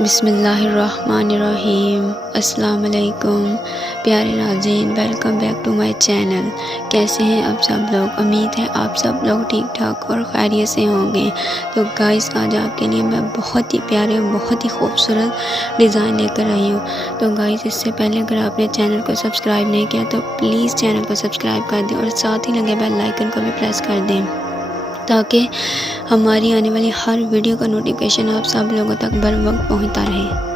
बिस्मिल्लाहिर्रहमानिर्रहीम। अस्सलाम वालेकुम प्यारे नाज़रीन, welcome back to my channel. कैसे हैं आप सब लोग? उम्मीद है आप सब लोग ठीक ठाक और खैरियत से होंगे। तो गाइस, आज आपके लिए मैं बहुत ही प्यारे और बहुत ही खूबसूरत डिज़ाइन लेकर आई हूँ। तो गाइस, इससे पहले अगर आपने चैनल को सब्सक्राइब नहीं किया तो प्लीज़ चैनल को सब्सक्राइब कर दें और साथ ही लगे बेल आइकन को भी प्रेस कर दें ताकि हमारी आने वाली हर वीडियो का नोटिफिकेशन आप सब लोगों तक बर वक्त पहुँचता रहे।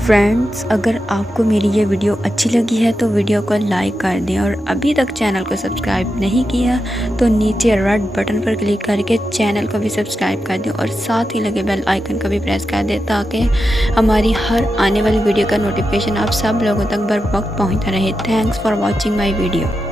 फ्रेंड्स, अगर आपको मेरी ये वीडियो अच्छी लगी है तो वीडियो को लाइक कर दें और अभी तक चैनल को सब्सक्राइब नहीं किया तो नीचे रेड बटन पर क्लिक करके चैनल को भी सब्सक्राइब कर दें और साथ ही लगे बेल आइकन को भी प्रेस कर दें ताकि हमारी हर आने वाली वीडियो का नोटिफिकेशन आप सब लोगों तक बर वक्त पहुँचता रहे। Thanks for watching my video.